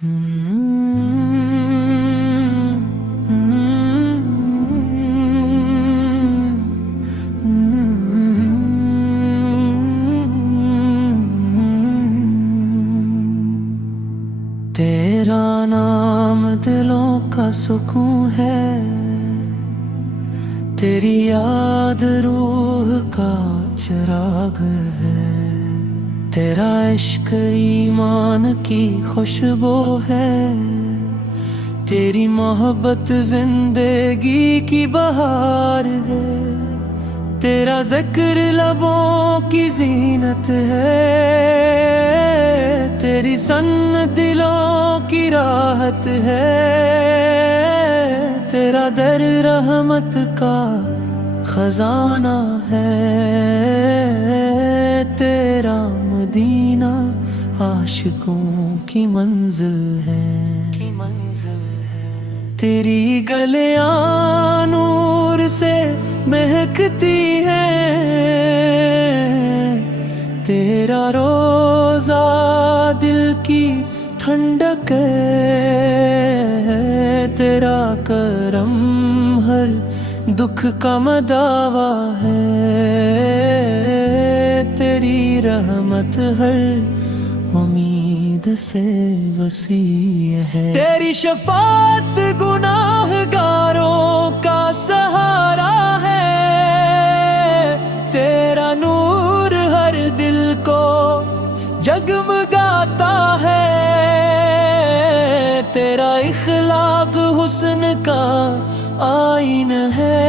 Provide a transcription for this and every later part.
تیرا نام دلوں کا سکون ہے، تیری یاد روح کا چراغ ہے، تیرا عشق ایمان کی خوشبو ہے، تیری محبت زندگی کی بہار ہے، تیرا ذکر لبوں کی زینت ہے، تیری سن دلوں کی راحت ہے، تیرا در رحمت کا خزانہ ہے، تیرا مدینہ عاشقوں کی منزل ہے، تیری گلیاں نور سے مہکتی ہیں، تیرا روزہ دل کی ٹھنڈک ہے، تیرا کرم ہر دکھ کا مداوا ہے، تیری رحمت ہر امید سے وسیع ہے، تیری شفاعت گناہگاروں کا سہارا ہے، تیرا نور ہر دل کو جگمگاتا ہے، تیرا اخلاق حسن کا آئین ہے،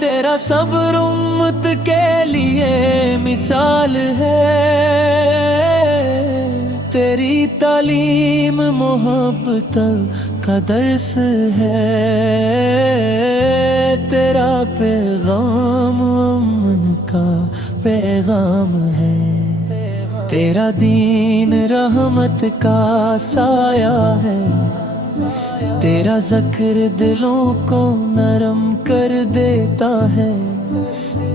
تیرا صبر امت کے لیے مثال ہے، تیری تعلیم محبت کا درس ہے، تیرا پیغام امن کا پیغام ہے، تیرا دین رحمت کا سایہ ہے، تیرا ذکر دلوں کو نرم کر دیتا ہے،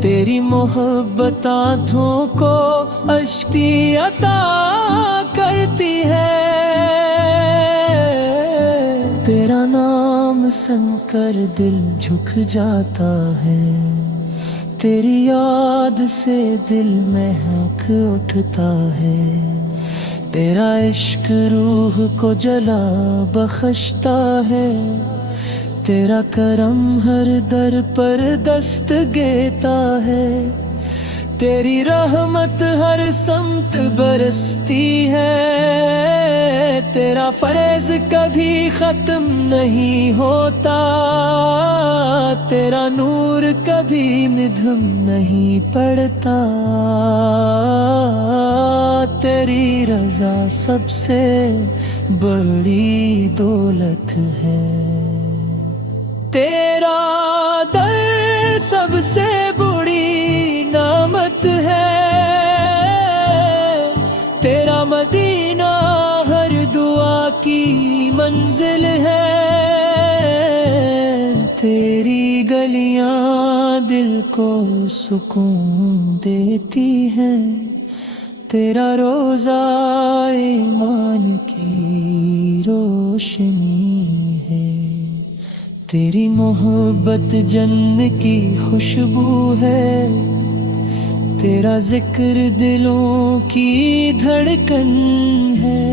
تیری محبت آنکھوں کو اشکی عطا کرتی ہے، تیرا نام سن کر دل جھک جاتا ہے، تیری یاد سے دل مہک اٹھتا ہے، تیرا عشق روح کو جلا بخشتا ہے، تیرا کرم ہر در پر دست دیتا ہے، تیری رحمت ہر سمت برستی ہے، تیرا فیض کبھی ختم نہیں ہوتا، تیرا نور کبھی مدھم نہیں پڑتا، تیری رضا سب سے بڑی دولت ہے، تیرا در سب سے بڑی نعمت ہے، تیرا مدینہ ہر دعا کی منزل ہے، تیری گلیاں دل کو سکون دیتی ہیں، تیرا روزہ ایمان کی روشنی ہے، تیری محبت جنت کی خوشبو ہے، تیرا ذکر دلوں کی دھڑکن ہے،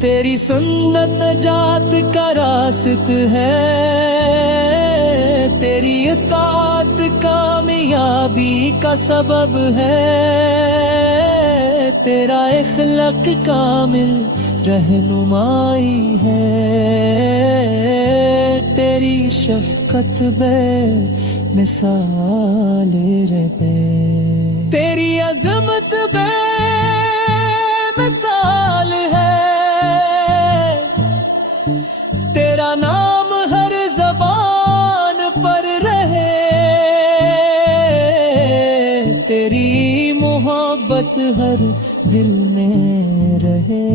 تیری سنت نجات کا راست ہے، تیری اطاعت کامیابی کا سبب ہے، تیرا اخلاق کامل رہنمائی ہے، تیری شفقت بے مثال رہے، تیری عظمت بے مثال ہے، تیرا نام ہر زبان پر رہے، تیری محبت ہر دل میں رہے،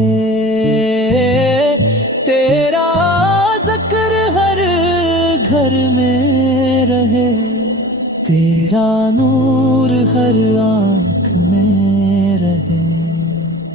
تیرا ذکر ہر گھر میں رہے، تیرا نور ہر آنکھ میں رہے،